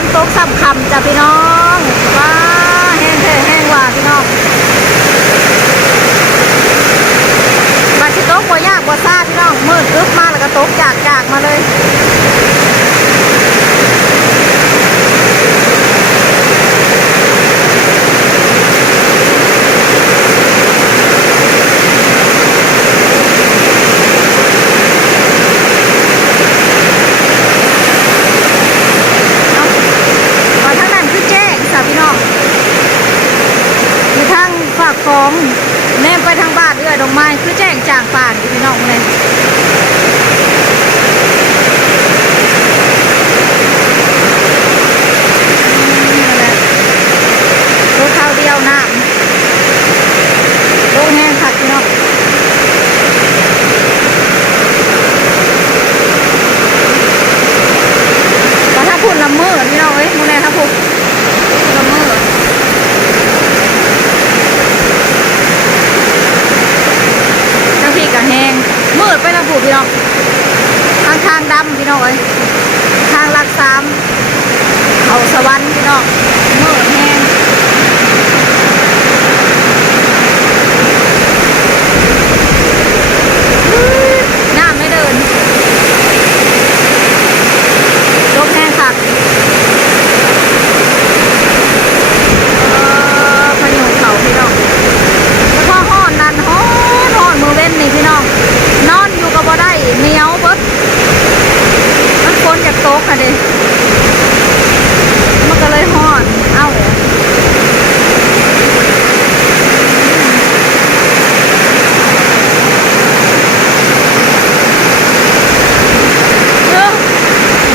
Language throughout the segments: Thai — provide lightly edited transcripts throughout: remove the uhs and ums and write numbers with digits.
นตกซ้ำคำจ้ะพี่น้องว้าแห้งแท้แห้งว่าพี่น้องมาชิตกบ่ยากบ่ซ่าพี่น้องมืดอึ๊บมาแล้วก็ตกจากมาเลยของแนมไปทางบ้านเอื้อดอกไม้คือแจ้งจางป่านพี่น้องเลยรถข้าวเดียวน้ำลงแห้งผัดพี่น้องแล้วถ้าพูดละเมอพี่น้องเอ้ยมูแน่ถ้าพูดละเมอพี่กะแห้งมืดไปทางผูพี่น้องทางดำพี่น้องเอ้ยทางลักสามเขาสวรรค์พี่น้องมืดแห้งหน้าไม่เดินลมแห้งค่ะพายุเขาพี่น้องแล้วก็ห้อนนั่นห้อนมือเว้นนี่พี่น้องนอนอยู่กับบ่ได้เหนียวเบิดมันฝนจากโต๊ะค่ะเด้มันก็เลยห้อนเอ้า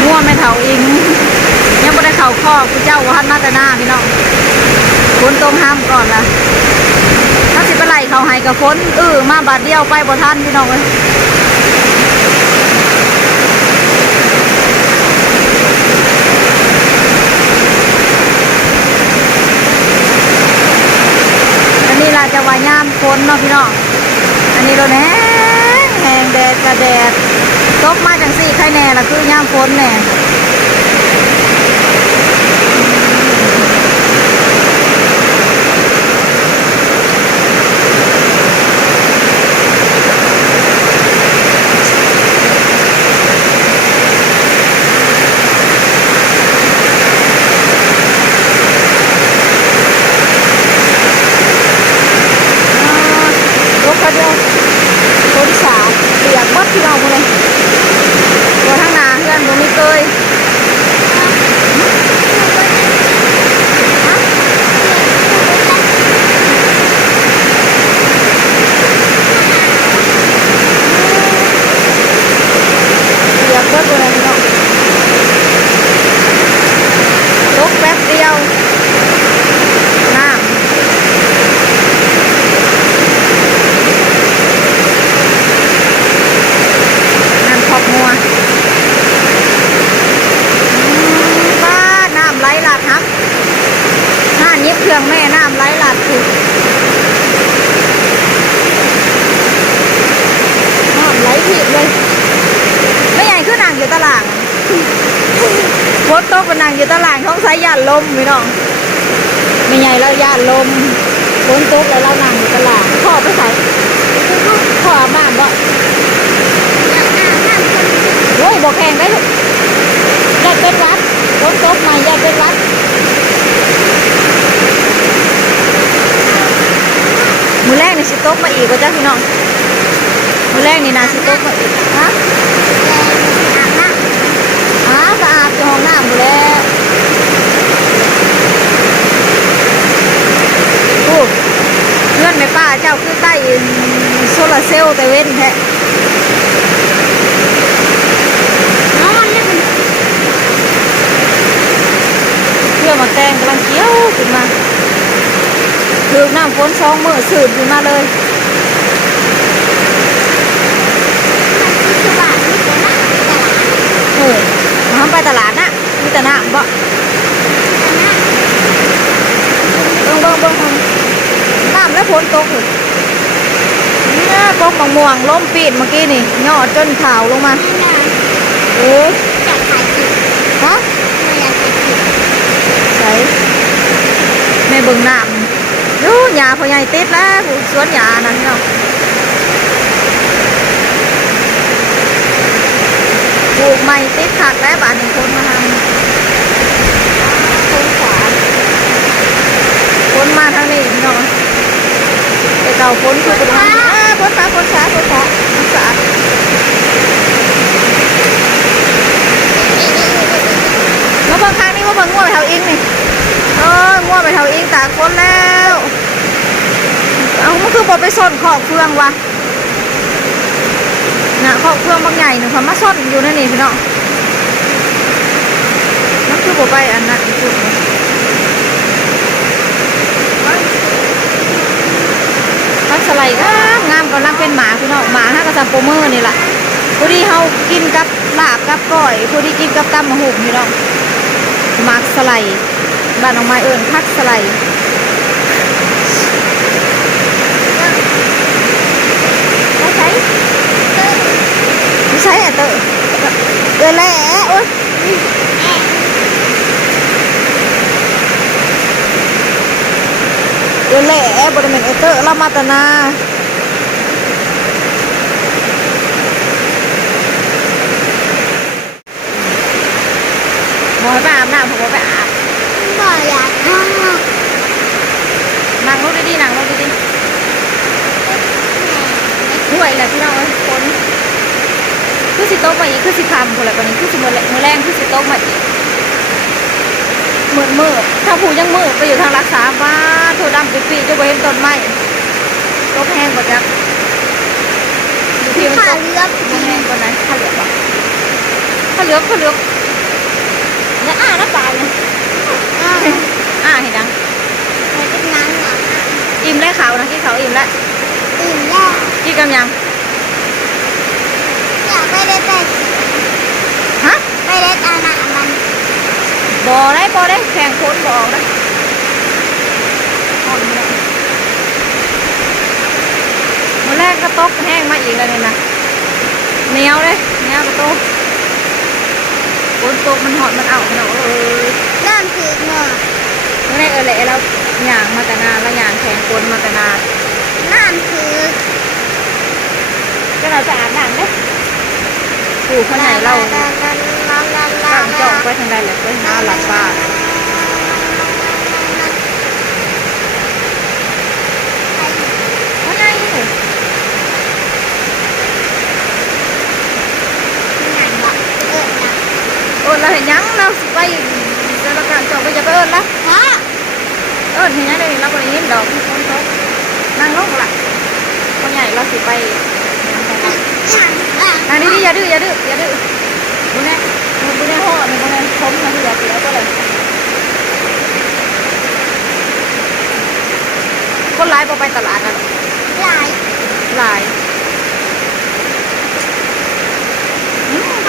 งัวไม่เท่าอิงยังไม่ได้เข่าข้อคุณเจ้าวัดมาแต่หน้าพี่น้องฝนตรงห้ามก่อนละถ้าสิไปไล่เขาให้กับฝนมาบาดเดียวไปบ่ทันพี่น้องเลยอันนี้เราจะว่ายามฝนเนาะพี่น้องอันนี้เราแห้งแดดกระแดดตกมาจังสี่ไข่แน่ละคือยามฝนแน่คนสาวเปียกมัดพี่น้องเลยตัวทั้งนาเพื่อนบ่มีเกยเปียกมัดเลยพี่น้องตกแป๊บเดียวน้ำมัวป้าน้ำไหลหลากครับหน้ายิบเครื่องแม่น้ำไหลหลากถูกน้ำไหลผิดเลยไม่ใหญ่ขึ้นนางอยู่ตลาดฝนตกเป็นนางอยู่ตลาดท้องสายยานลมพี่น้องไม่ใหญ่แล้วยานลมฝนตกแล้วเรานางอยู่ตลาดพ่อไปใส่พ่ออาบน้ำบ่โอ้ยบอกแข่งได้ลูกยัดเป็นวัดรถตกใหม่ยัดเป็นวัดมือแรกนี่สิตกมาอีกว่าจ้าพี่น้องมือแรกนี่นาสิตกมาอีกฮะสะอาดอยู่ห้องน้ำหมดแล้วโอ้เพื่อนแม่ป้าเจ้าคือใต้โซลาเซลล์แต่เว้นแท้เพื่อมาแตงกำลังเคี้ยวขึ้นมาถือน้ำฝน2 มื้อสืบขึ้นมาเลยมาไปตลาดนะมีแต่น้ำบ่เบิ่งน้ำแล้วฝนตกเนี่ยกบม่วงล้มปีนเมื่อกี้นี่ย่อจนข่าวลงมาโอ้ยฮะ บึงน้ำยูหญ้าพ่อใหญ่ติดแล้วผู้สวนหญ้านั่นเนาะปลูกใหม่ติดขักแล้วบ้านนี้คนมาทำคนขวาคนมาทางนี้พี่น้องแต่เก่าคนคือเป็นทางนี้คนขาคนขาคนขาคนขาแล้วบางครั้งนี่ว่าบางง่วงไปแถวอิงนี่ง่วงไปแถวอิงตากคนแล้วเอามันคือบอกไปซ่อนขอบเครื่องวะน่ะขอบเครื่องบางใหญ่หนึ่งความมาซ่อนอยู่นั่นนี่พี่น้องมันคือบอกไปอันนั้นจุดพักสไลด์งามกำลังเป็นหมาพี่น้องหมาห้ากระซัมโปเมอร์นี่แหละพอดีเขากินกับลาบกับก้อยพอดีกินกับตำมะฮุบพี่น้องมักสไลด์บ้านน้องไม้เอิญพักสไลด์ไม่ใช่ไม่ใช่อะเตอแหละโอ๊ยแหละบริเวณเอเตอร์เรามาตนาบอยไปอาบน้ำผมบอกไปอาบบ่อยากทำนั่งรถดีๆนั่งรถดีๆห่วยแหละพี่น้องคนคือสิโต๊ะมาอีกคือสิคำคนละคนนี้คือสิมือแรงคือสิโต๊ะมาอีกมืดถ้าผู้ยังมืดไปอยู่ทางรักษาว่าโทดำปีจะไปเห็นต้นไม้โต๊ะแห้งกว่าจักอยู่ที่มันโต๊ะแห้งกว่านั้นข้าเหลือบข้าเหลือบเนี่ยน้าปลาเนี่ยเห็นยังอิ่มแล้วเขานะที่เขาอิ่มแล้วกี่กำยังอยากไปได้แต่ฮะไปได้ตาหนามันบ่ได้แข่งคนบ่ได้มือแรกก็ตกแห้งมาอีกแล้วเนี่ยนะเหนียวเลยเหนียวกระโตกฝนตกมันหอดมันเอาเนาะน้ำคือเนาะมือแรกแหละเราหยางมาแต่นาแล้วหยางแข่งคนมาแต่นาน้ำคือก็เราจะอาบน้ำไหมปู่ข้างในเราตั้งจองไปทางใดเลยไปหาหลับบ้านข้างในเลยเราเห็นยังเราไปเราการจองไปจะไปละเห็นยังได้เราก็ได้ยินดอกคนเขานั่งลงละคนใหญ่เราสิไปอันนี้อย่าดื้อบุญแน่ห่อมันบุญแน่ทมนะที่อยากเสียก็เลยคนร้ายพอไปตลาดนะลาย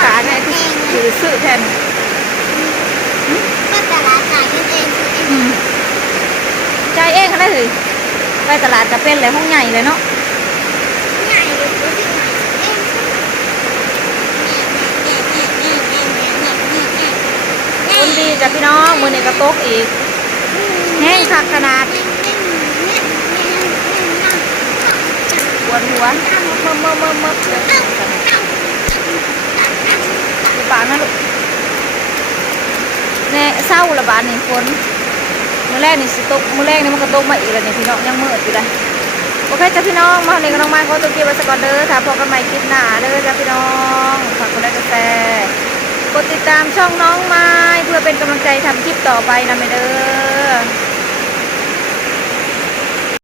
ตาเนี่ยคือซื้อแทนก็ตลาดจ่ายเงินเองใจเองเขาได้เลยไปตลาดจะเป็นอะไรห้องใหญ่เลยเนาะใหญ่เลยคนดีจ้ะพี่น้องมือนี่กระโตกอีกแห้งคักขนาดปวดหัวเมื่อดูปากนะลูกแน่เศร้าละบาทนี่ฝนมือแรกนี่สิตกมือแรกนี่มันกระโตกมาอีกแล้วนี่พี่น้องยังมืดอยู่เลยโอเคจ้ะพี่น้องมาเรียนกับน้องไม้ขอตัวเกี่ยวกับสกอตเดอร์ถ้าพบกันใหม่คลิปหน้าเด้อจ้ะพี่น้องฝากกดไลค์กดแชร์กดติดตามช่องน้องไม้เพื่อเป็นกำลังใจทำคลิปต่อไปนะแม่เด้อ